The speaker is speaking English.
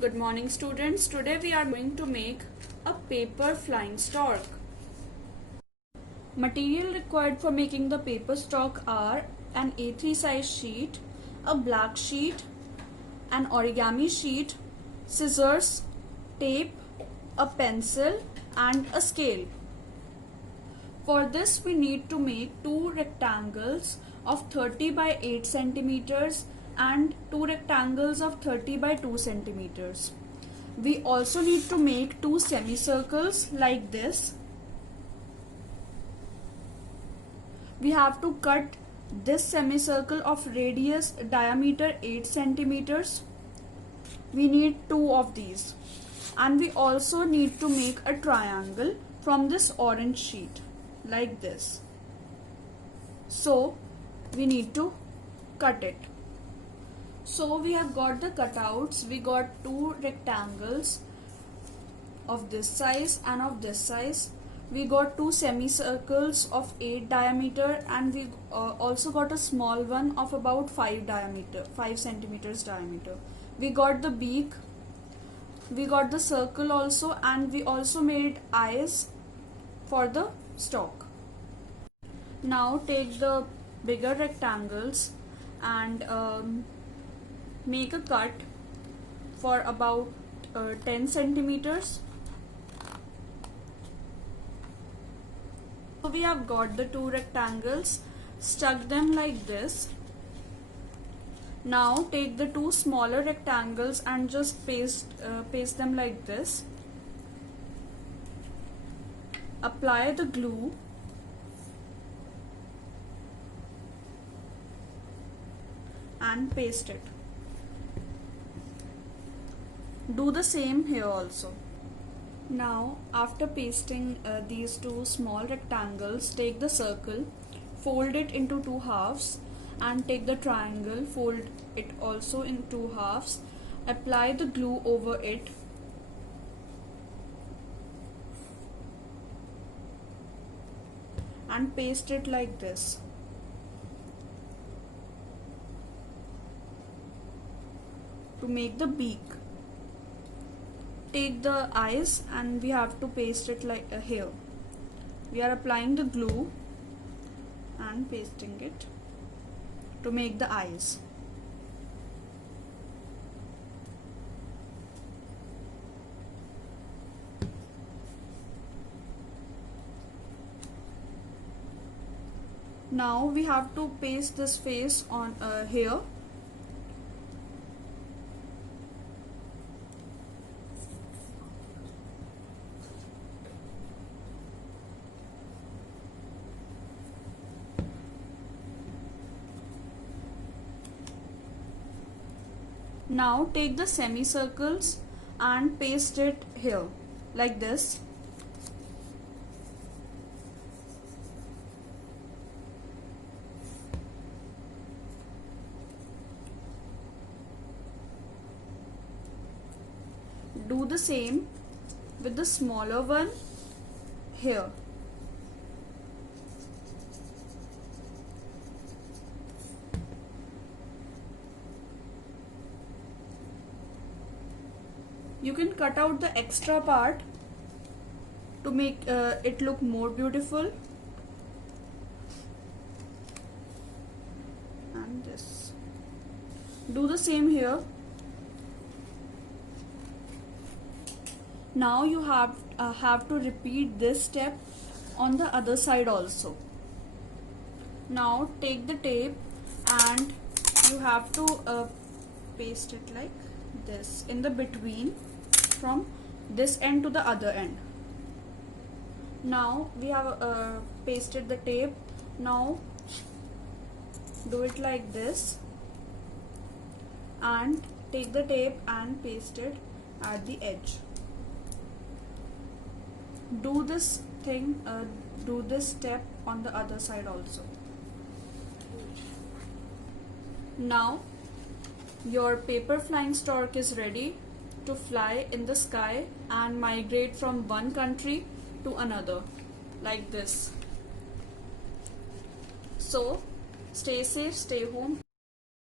Good morning students. Today we are going to make a paper flying stork. Material required for making the paper stork are an A3 size sheet, a black sheet, an origami sheet, scissors, tape, a pencil and a scale. For this we need to make two rectangles of 30 by 8 centimeters and two rectangles of 30 by 2 centimeters. We also need to make two semicircles like this. We have to cut this semicircle of radius diameter 8 centimeters. We need two of these. And we also need to make a triangle from this orange sheet like this. So we need to cut it. So we have got the cutouts. We got two rectangles of this size and of this size. We got two semicircles of 8 diameter and we also got a small one of about 5 centimeters diameter. We got the beak, we got the circle also, and we also made eyes for the stalk. Now take the bigger rectangles and make a cut for about 10 centimeters. So we have got the two rectangles, stuck them like this. Now take the two smaller rectangles and just paste them like this. Apply the glue and paste it. Do the same here also. Now after pasting these two small rectangles, take the circle, fold it into two halves, and take the triangle, fold it also in two halves, apply the glue over it, and paste it like this. To make the beak, take the eyes and we have to paste it like here. We are applying the glue and pasting it to make the eyes. Now we have to paste this face on here. Now take the semicircles and paste it here like this. Do the same with the smaller one here. You can cut out the extra part to make it look more beautiful. And this. Do the same here. Now you have to repeat this step on the other side also. Now take the tape and you have to paste it like this in the between from this end to the other end. Now we have pasted the tape. Now do it like this and take the tape and paste it at the edge. Do this thing, do this step on the other side also. Now your paper flying stork is ready to fly in the sky and migrate from one country to another like this. So stay safe, stay home.